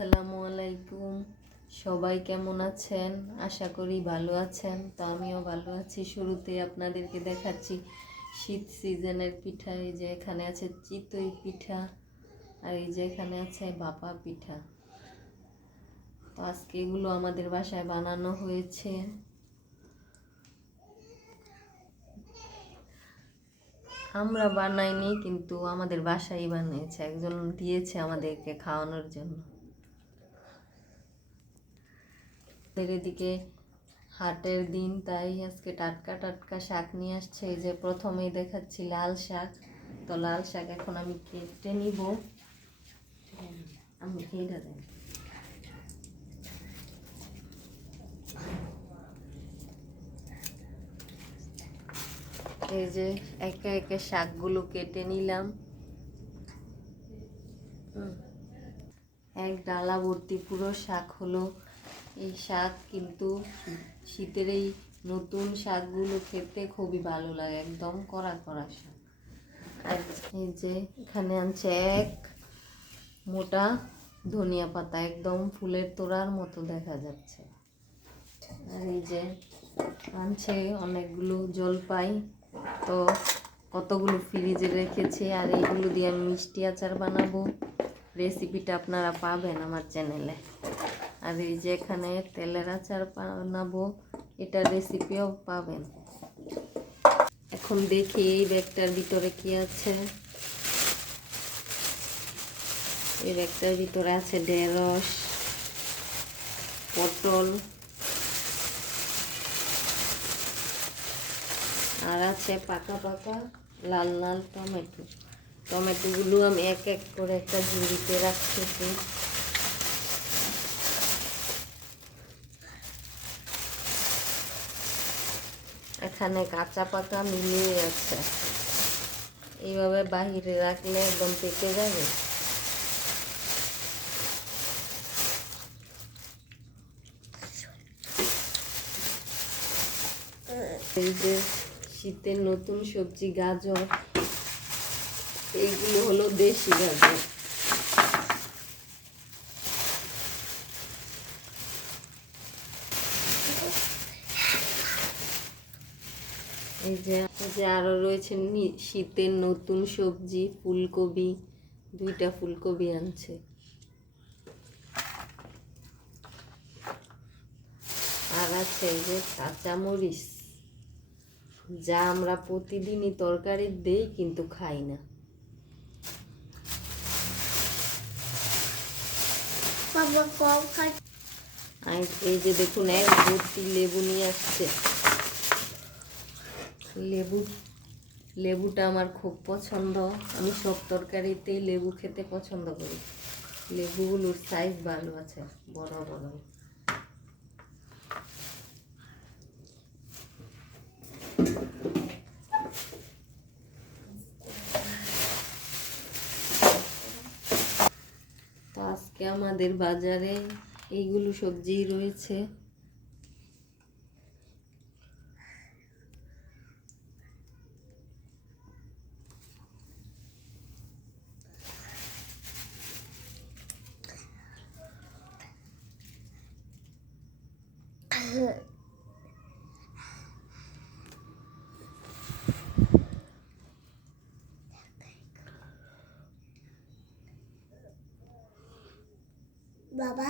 আসসালামু আলাইকুম। সবাই কেমন আছেন? আশা করি ভালো আছেন। তো আমিও ভালো আছি। শুরুতে আপনাদেরকে দেখাচ্ছি শীত সিজনের পিঠা। এই যে এখানে আছে চিতই পিঠা, আর এই যে এখানে আছে ভাপা পিঠা। তো আজকে এগুলো আমাদের বাসায় বানানো হয়েছে। আমরা বানাইনি, কিন্তু আমাদের বাসায় বানিয়েছে, একজন দিয়েছে আমাদেরকে খাওয়ানোর জন্য। এদিকে হাটের দিন, তাই আজকে টাটকা টাটকা শাক নিয়ে আসছে। এই যে প্রথমেই দেখাচ্ছি লাল শাক। তো লাল শাক এখন আমি কেটে নিব। আমি খেয়ে দেন। এই যে একে একে শাকগুলো কেটে নিলাম। এক ডালা ভর্তি পুরো শাক হলো। এই শাক কিন্তু শীতের এই নতুন শাকগুলো খেতে খুবই ভালো লাগে, একদম কড়া কড়া শাক। আর এই যে এখানে আনছে এক মোটা ধনিয়া পাতা, একদম ফুলের তোড়ার মতো দেখা যাচ্ছে। আর এই যে আনছে অনেকগুলো জলপাই, তো কতগুলো ফ্রিজে রেখেছি। আর এইগুলো দিয়ে আমি মিষ্টি আচার বানাবো। রেসিপিটা আপনারা পাবেন আমার চ্যানেলে। আর এই যে এখানে তেলের আচার বানাবো, এটার রেসিপিও পাবেন। এখন দেখি এই ব্যাগটার ভিতরে কি আছে। এই ব্যাগটার ভিতরে আছে ঢেঁড়স, পটল, আর আছে পাকা পাকা লাল লাল টমেটো। টমেটোগুলো আমি এক এক করে একটা ঝুড়িতে রাখতেছি। এখানে কাঁচা পাকা মিলিয়ে আছে, এইভাবে বাহিরে রাখলে একদম পেকে যাবে। এই যে শীতের নতুন সবজি গাজর, এইগুলো হলো দেশি গাজর। এই যে আরো রয়েছে শীতের নতুন সবজি ফুলকপি, 2টা ফুলকপি আনছে। আর আছে এই যে কাঁচামরিচ, যা আমরা প্রতিদিনই তরকারি দেই কিন্তু খাই না। আর এই যে দেখুন এক ভর্তি লেবু নিয়ে আসছে। লেবুটা আমার খুব পছন্দ, আমি সব তরকারিতেই লেবু খেতে পছন্দ করি। লেবুগুলোর সাইজ ভালো আছে, বড় বড়। তো আজকে আমাদের বাজারে এইগুলো সবজি রয়েছে। বাবা